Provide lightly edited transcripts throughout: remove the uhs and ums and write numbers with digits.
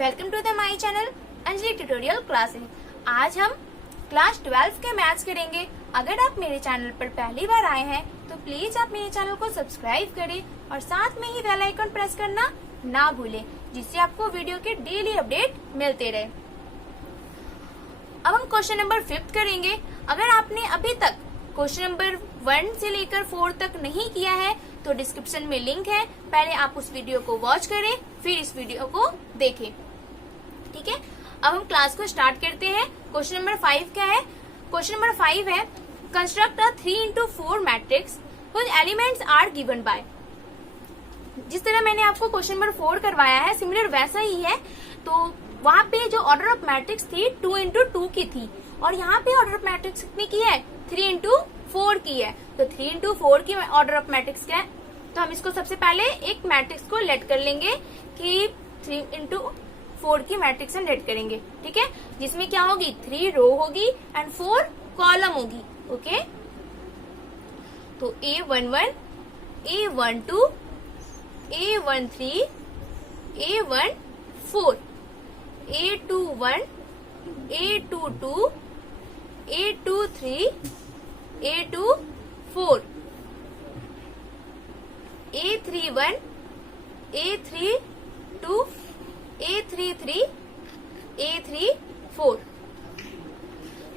Welcome to the my channel Anjali tutorial classes. आज हम class 12 के मैथ्स करेंगे। अगर आप मेरे चैनल पर पहली बार आए हैं तो प्लीज आप मेरे चैनल को सब्सक्राइब करें और साथ में ही बेल आइकन प्रेस करना ना भूलें, जिससे आपको वीडियो के डेली अपडेट मिलते रहे। अब हम क्वेश्चन नंबर 5 करेंगे। अगर आपने अभी तक क्वेश्चन नंबर 1 से लेकर 4 तक नहीं किया है तो डिस्क्रिप्शन में लिंक है, पहले आप उस वीडियो को वॉच करें फिर इस वीडियो को देखें। ठीक है, अब हम क्लास को स्टार्ट करते हैं। क्वेश्चन नंबर 5 क्या है? क्वेश्चन नंबर 5 है construct a 3x4 matrix whose elements are given by. जिस तरह मैंने आपको क्वेश्चन नंबर 4 करवाया है सिमिलर वैसा ही है। तो वहाँ पे जो ऑर्डर ऑफ मैट्रिक्स थी 2x2 की थी और यहाँ पे ऑर्डर ऑफ मैट्रिक्स कितनी की है? 3x4 की है। तो 3x4 की ऑर्डर ऑफ मैट्रिक्स क्या है? तो हम इसको सबसे पहले एक मैट्रिक्स को लेट कर लेंगे कि 3x4 की मैट्रिक्स हम लेट करेंगे। ठीक है, जिसमें क्या होगी? 3 रो होगी एंड 4 कॉलम होगी। ओके, तो A11, A12, A13, A14, A21, A22, A23, A24, A31, A32, A33, A34।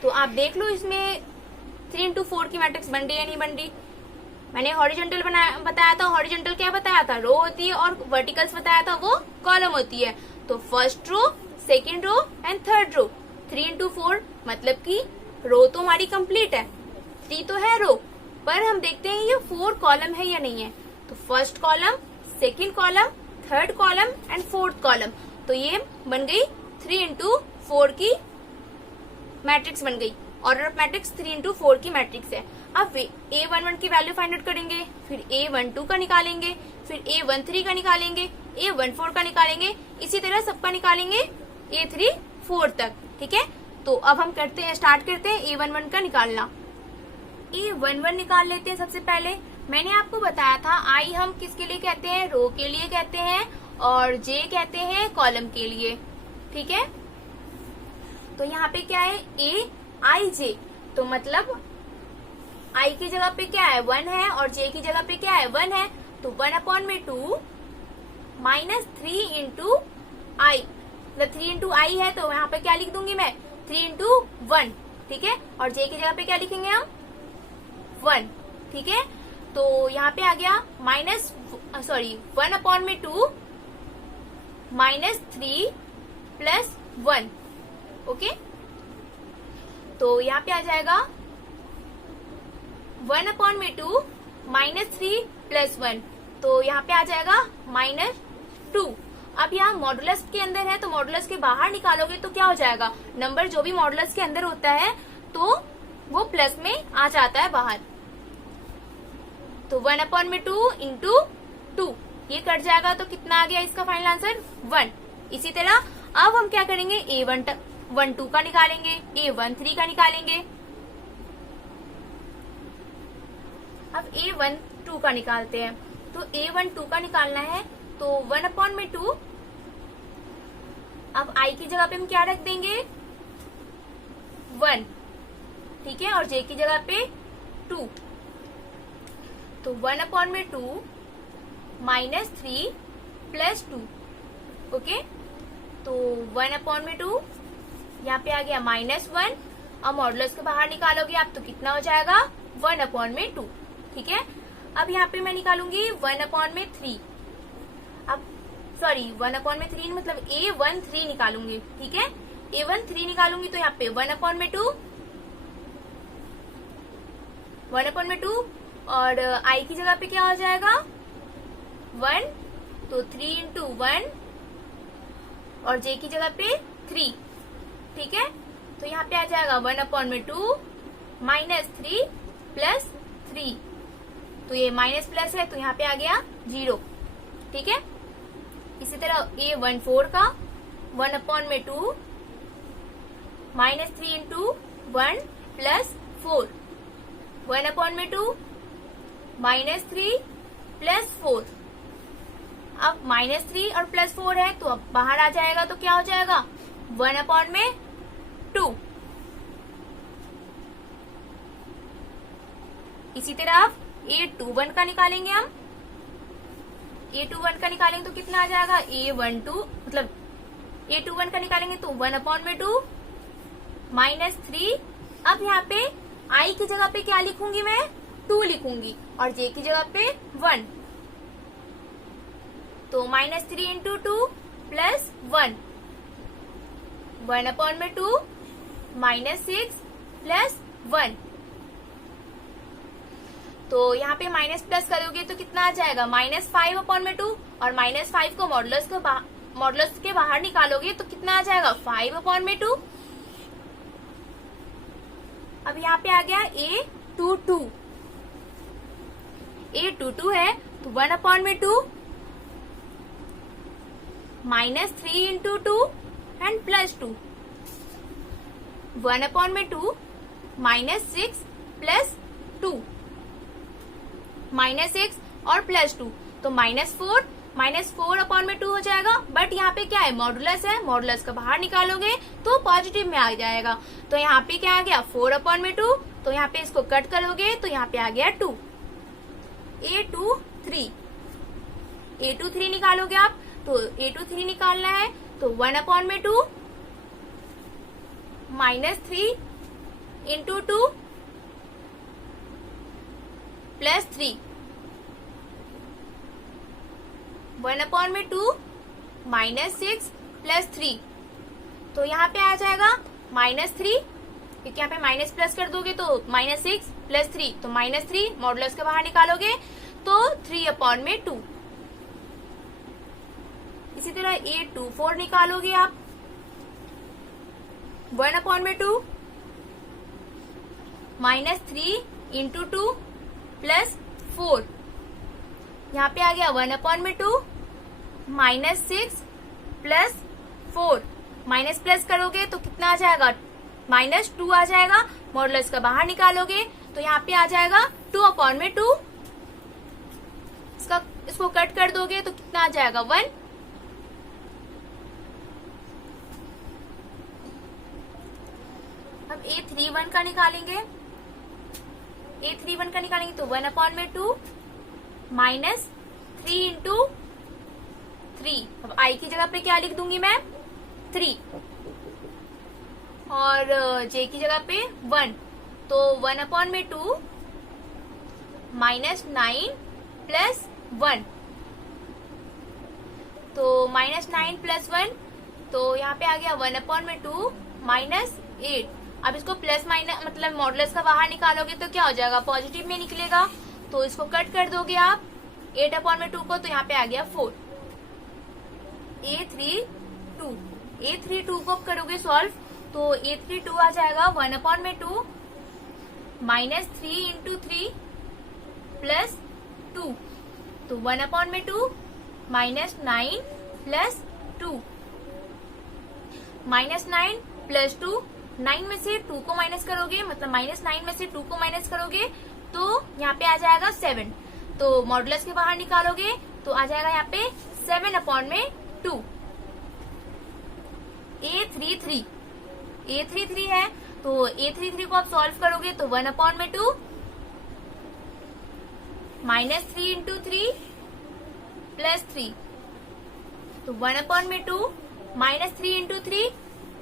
तो आप देख लो इसमें 3x4 की मैट्रिक्स बन रही है नहीं बन रही। मैंने हॉरिजॉन्टल बताया था। हॉरिजॉन्टल क्या बताया था? रो होती है और वर्टिकल्स बताया था वो कॉलम होती है। तो first row, second row and third row. 3x4 मतलब कि रो तो हमारी कंप्लीट है, 3 तो है रो, पर हम देखते हैं ये 4 कॉलम है या नहीं है। तो first column, second column, third column and fourth column. तो ये बन गई 3x4 की मैट्रिक्स बन गई। ऑर्डर ऑफ मैट्रिक्स 3x4 की मैट्रिक्स है। अब A11 की वैल्यू फाइंड आउट करेंगे, फिर A12 का निकालेंगे, फिर A13 का निकालेंगे, A14 का निकालेंगे, इसी तरह सबका निकालेंगे A34 तक। ठीक है, तो अब हम स्टार्ट करते हैं A11 का निकालना। A11 निकाल लेते हैं सबसे पहले। मैंने आपको बताया था I हम किसके लिए कहते हैं? रो के लिए कहते हैं और J कहते हैं कॉलम के लिए। ठीक है, तो यहाँ पे क्या है? AIJ, तो मतलब I की जगह पे क्या है? 1 है और J की जगह पे क्या है? 1 है। तो 1/2 माइनस 3 इंटू I, मतलब 3 इंटू I है तो यहाँ पे क्या लिख दूंगी मैं? 3 इंटू 1। ठीक है, और J की जगह पे क्या लिखेंगे हम? 1। ठीक है, तो यहाँ पे आ गया 1/2 माइनस 3 प्लस 1। ओके, तो यहाँ पे आ जाएगा 1/2 माइनस 3 प्लस 1, तो यहाँ पे आ जाएगा -2। अब यहाँ मॉडुलस के अंदर है तो मॉडुलस के बाहर निकालोगे तो क्या हो जाएगा? नंबर जो भी मॉडुलस के अंदर होता है तो वो प्लस में आ जाता है बाहर। तो 1/2 इंटू 2 ये कट जाएगा तो कितना आ गया इसका फाइनल आंसर? 1। इसी तरह अब हम क्या करेंगे? A12 का निकालेंगे, A13 का निकालेंगे। अब A12 का निकालते हैं। तो A12 का निकालना है तो 1/2, अब I की जगह पे हम क्या रख देंगे? 1। ठीक है, और J की जगह पे 2। तो 1/2 माइनस 3 प्लस 2। ओके, तो 1/2 यहाँ पे आ गया -1। अब मॉडुलस के बाहर निकालोगे आप तो कितना हो जाएगा? 1/2। ठीक है, अब यहाँ पे मैं निकालूंगी 1/3। अब 1/3 मतलब A13 निकालूंगी। ठीक है, A13 निकालूंगी तो यहाँ पे 1/2 और I की जगह पे क्या हो जाएगा? 1, तो 3 इंटू 1 और J की जगह पे 3। ठीक है, तो यहाँ पे आ जाएगा 1/2 माइनस 3 प्लस 3। तो ये माइनस प्लस है तो यहाँ पे आ गया 0। ठीक है, इसी तरह A14 का 1/2 माइनस 3 इंटू 1 प्लस 4, 1/2 -3 +4। अब -3 और +4 है तो अब बाहर आ जाएगा तो क्या हो जाएगा 1/2। इसी तरह अब A21 का निकालेंगे हम। A21 का निकालेंगे तो कितना आ जाएगा A12 मतलब A21 का निकालेंगे तो 1/2 -3। अब यहाँ पे I की जगह पे क्या लिखूंगी मैं 2 लिखूंगी और J की जगह पे 1। तो -3 × 2 + 1 1/2 -6 + 1। तो यहाँ पे माइनस प्लस करोगे तो कितना आ जाएगा -5/2 और -5 को मॉडुलस के बाहर निकालोगे तो कितना आ जाएगा 5/2। अब यहाँ पे आ गया A22 है तो 1/2 -3 × 2 and +2 1/2 -6 + 2 -6 और +2 तो -4/2 हो जाएगा। बट यहाँ पे क्या है मॉडुलस है, मॉडुलस का बाहर निकालोगे तो पॉजिटिव में आ जाएगा। तो यहाँ पे क्या आ गया 4/2 तो यहाँ पे इसको कट करोगे तो यहाँ पे आ गया 2। A23 निकालोगे आप तो A23 निकालना है तो 1/2 -3 × 2 +3 1/2 -6 + 3 तो यहाँ पे आ जाएगा -3 क्योंकि यहाँ पे माइनस प्लस कर दोगे तो -6 + 3 तो -3 मॉडुलस के बाहर निकालोगे तो 3/2। इसी तरह A24 निकालोगे आप 1/2 -3 × 2 + 4 यहाँ पे आ गया 1/2 -6 + 4 माइनस प्लस करोगे तो कितना आ जाएगा -2 आ जाएगा। मॉडुलस का बाहर निकालोगे तो यहाँ पे आ जाएगा 2/2। इसको कट कर दोगे तो कितना आ जाएगा 1। अब A31 का निकालेंगे। A31 का निकालेंगे तो 1/2 -3 × 3। अब I की जगह पे क्या लिख दूंगी मैं 3 और J की जगह पे 1 तो 1/2 -9 + 1 तो -9 + 1 तो यहाँ पे आ गया 1/2 -8। अब इसको प्लस माइनस मतलब मॉडुलस का बाहर निकालोगे तो क्या हो जाएगा पॉजिटिव में निकलेगा तो इसको कट कर दोगे आप 8/2 को तो यहाँ पे आ गया 4। A32 को करोगे सॉल्व तो A32 आ जाएगा 1/2 -3 × 3 + 2 तो 1/2 -9 + 2 -9 + 2 9 में से 2 को माइनस करोगे मतलब -9 में से 2 को माइनस करोगे तो यहाँ पे आ जाएगा 7 तो मॉडुलस के बाहर निकालोगे तो आ जाएगा यहाँ पे 7/2। A33 है तो A33 को आप सॉल्व करोगे तो 1/2 -3 × 3 + 3 तो 1/2 -3 × 3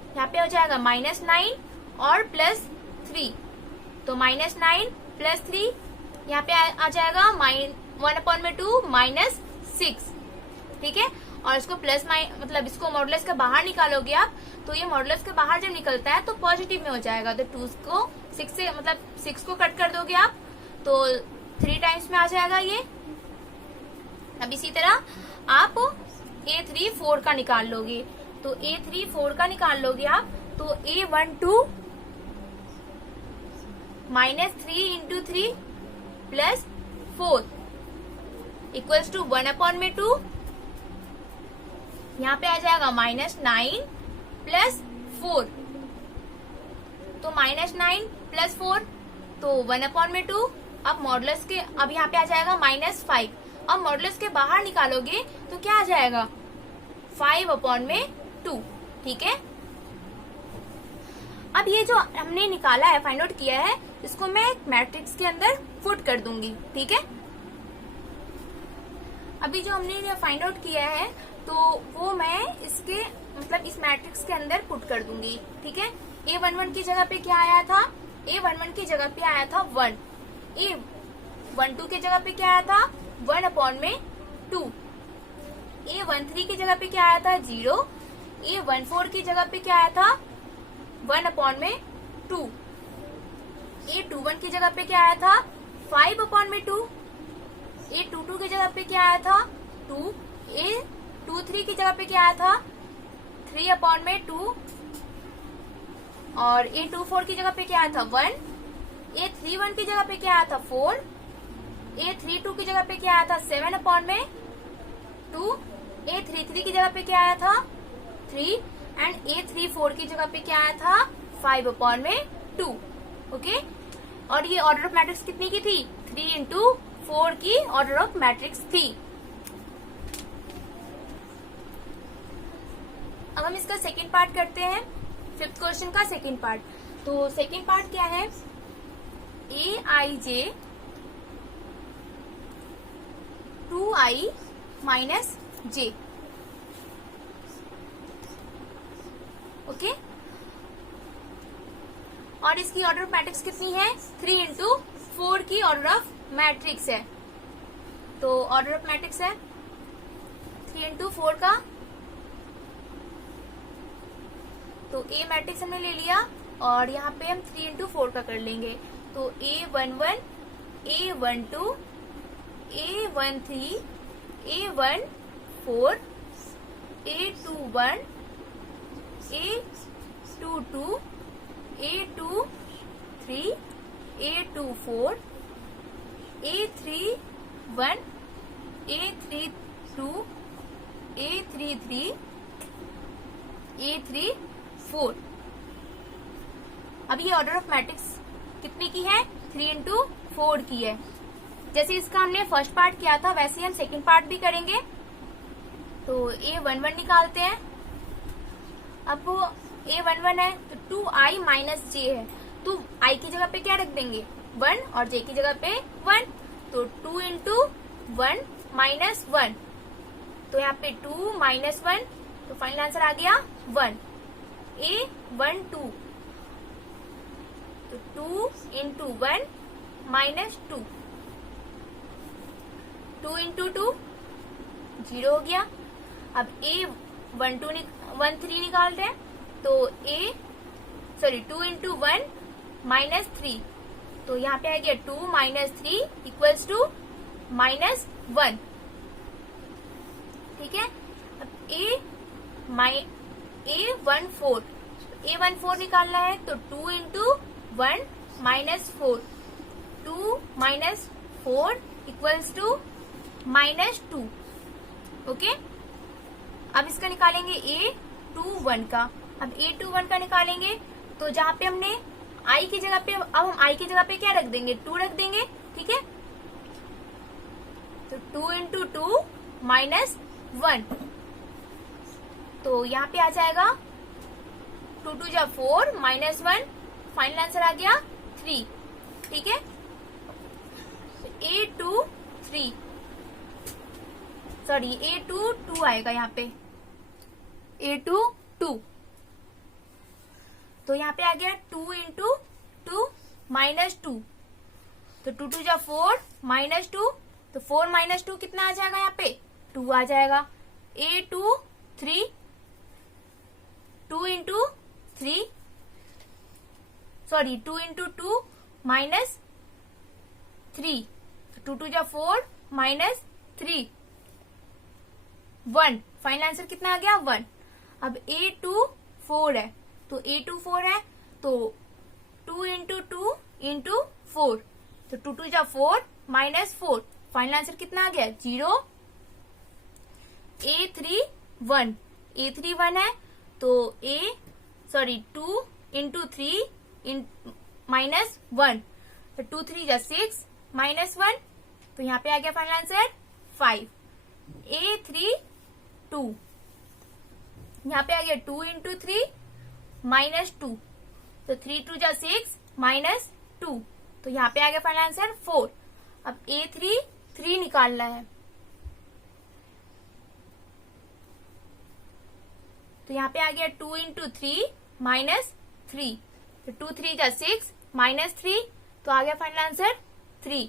यहाँ पे हो जाएगा -9 और +3 तो -9 + 3 यहाँ पे आ जाएगा 1/2 -6। ठीक है और इसको प्लस मतलब इसको मॉडुलस का बाहर निकालोगे आप तो ये मॉडुलस के बाहर जब निकलता है तो पॉजिटिव में हो जाएगा तो 2 को 6 से मतलब 6 को कट कर दोगे आप तो 3 टाइम्स में आ जाएगा ये। अब इसी तरह आप A34 का निकाल लोगे तो A34 का निकाल लोगे आप तो A12 -3 × 3 + 4 = 1/2 यहाँ पे आ जाएगा -9 + 4 तो -9 + 4 तो 1/2 अब मॉडुलस के अब यहाँ पे आ जाएगा -5 अब मॉडुलस के बाहर निकालोगे तो क्या आ जाएगा, 5/2, ठीक है। अब ये जो हमने निकाला है, फाइंड आउट किया है, इसको मैं एक मैट्रिक्स के अंदर पुट कर दूंगी, ठीक है। अभी जो हमने फाइंड आउट किया है तो वो मैं इसके मतलब इस मैट्रिक्स के अंदर पुट कर दूंगी, ठीक है। A11 की जगह पे क्या आया था, A11 की जगह पे आया था 1, A12 की जगह पे क्या आया था 1/2, A13 की जगह पे क्या आया था 0, A14 की जगह पे क्या आया था 1/2, A21 की जगह पे क्या आया था 5/2, A22 की जगह पे क्या आया था 2, A23 की जगह पे क्या आया था 3/2, और A24 की जगह पे क्या आया था 1, A31 की जगह पे क्या आया था 4, A32 की जगह पे क्या आया था 7/2, A33 की जगह पे क्या आया था 3, एंड A34 की जगह पे क्या आया था 5/2, ओके। और ये ऑर्डर ऑफ मैट्रिक्स कितनी की थी, 3x4 की ऑर्डर ऑफ मैट्रिक्स थी। अब हम इसका सेकेंड पार्ट करते हैं, फिफ्थ क्वेश्चन का सेकेंड पार्ट। तो सेकेंड पार्ट क्या है, Aij 2i minus j, okay. और इसकी ऑर्डर ऑफ मैट्रिक्स कितनी है, 3x4 की ऑर्डर ऑफ मैट्रिक्स है। तो ऑर्डर ऑफ मैट्रिक्स है 3x4 का, तो A मैट्रिक्स हमने ले लिया और यहाँ पे हम 3x4 का कर लेंगे। तो A11, A12, A13, A14, A21, A22, A23, A24, A31, A32, A33, A34। अब ये ऑर्डर ऑफ मैट्रिक्स कितने की है, 3x4 की है। जैसे इसका हमने फर्स्ट पार्ट किया था वैसे हम सेकंड पार्ट भी करेंगे। तो A11 निकालते हैं। अब वो A11 है तो 2i माइनस j है, तो i की जगह पे क्या रख देंगे 1 और j की जगह पे 1, तो 2 इंटू 1 माइनस 1, तो यहाँ पे 2 माइनस 1, तो फाइनल आंसर आ गया 1, A12, तो 2 इंटू 1 माइनस 2, 2 इंटू 2 0 हो गया। अब A13 निकाल रहे हैं, तो 2 इंटू 1 माइनस 3, तो यहाँ पे आ गया 2 माइनस 3 इक्वल्स टू माइनस 1, ठीक है। अब A14 निकालना है, तो 2 into 1 minus 4, 2 minus 4 equals two minus 2, okay. अब इसका निकालेंगे A21 का। अब A21 का निकालेंगे तो जहां पे हमने i की जगह पे, अब हम i की जगह पे क्या रख देंगे 2 रख देंगे, ठीक है। तो 2 इंटू 2 माइनस 1, तो यहाँ पे आ जाएगा 2 2 जा 4 माइनस 1, फाइनल आंसर आ गया 3, ठीक है। A22 आएगा यहाँ पे, A22, तो यहाँ पे आ गया 2 इंटू 2 माइनस 2, तो 2 2 जा 4 माइनस 2, तो 4 माइनस 2 कितना आ जाएगा यहाँ पे 2 आ जाएगा। A23, 2 इंटू 3, 2 इंटू 2 माइनस 3, तो 2 2 जा 4 माइनस 3, 1, फाइनल आंसर कितना आ गया 1। अब A24 है, तो A24 है तो 2 इंटू 2 इंटू 4, तो 2 2 जा 4 माइनस 4, फाइनल आंसर कितना आ गया 0। A31 है तो 2 इंटू 3 माइनस 1, तो 2 3 जा 6 माइनस 1, तो यहाँ पे आ गया फाइनल आंसर 5, A3 2, यहाँ पे आ गया 2 इंटू 3 माइनस 2, तो 3 2 जा 6 माइनस 2, तो यहाँ पे आ गया फाइनल आंसर 4। अब A3 3 निकालना है, तो यहाँ पे आ गया 2 इंटू 3 माइनस 3, तो 2 3 जा 6 माइनस 3, तो आ गया फाइनल आंसर 3।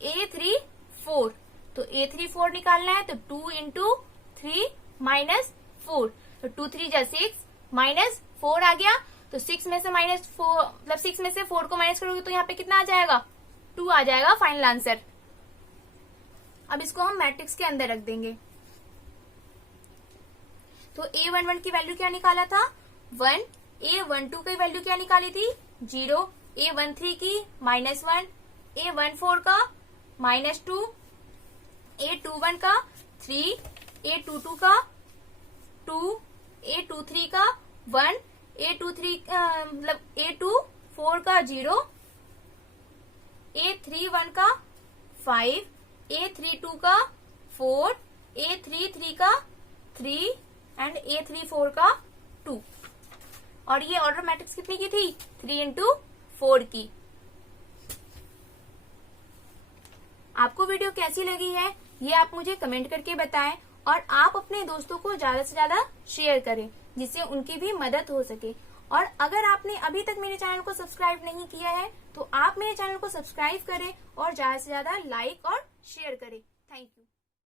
A3 4, तो A3 4 निकालना है, तो 2 इंटू 3 माइनस 4, तो 2 3 जा 6 माइनस 4 आ गया, तो 6 में से माइनस 4 मतलब 6 में से 4 को माइनस करोगे तो यहाँ पे कितना आ जाएगा, 2 आ जाएगा फाइनल आंसर। अब इसको हम मैट्रिक्स के अंदर रख देंगे। तो A11 की वैल्यू क्या निकाला था 1, A12 की वैल्यू क्या निकाली थी 0, A13 की -1, A14 का -2, A21 का 3, A22 का 2, A23 का 1, A23 मतलब A24 का 0, A31 का 5, A32 का 4, A33 का 3 एंड A34 का 2। और ये ऑर्डर मैट्रिक्स कितनी की थी 3 इंटू 4 की। आपको वीडियो कैसी लगी है ये आप मुझे कमेंट करके बताएं, और आप अपने दोस्तों को ज्यादा से ज्यादा शेयर करें जिससे उनकी भी मदद हो सके। और अगर आपने अभी तक मेरे चैनल को सब्सक्राइब नहीं किया है तो आप मेरे चैनल को सब्सक्राइब करें और ज्यादा से ज्यादा लाइक और शेयर करें। Thank you.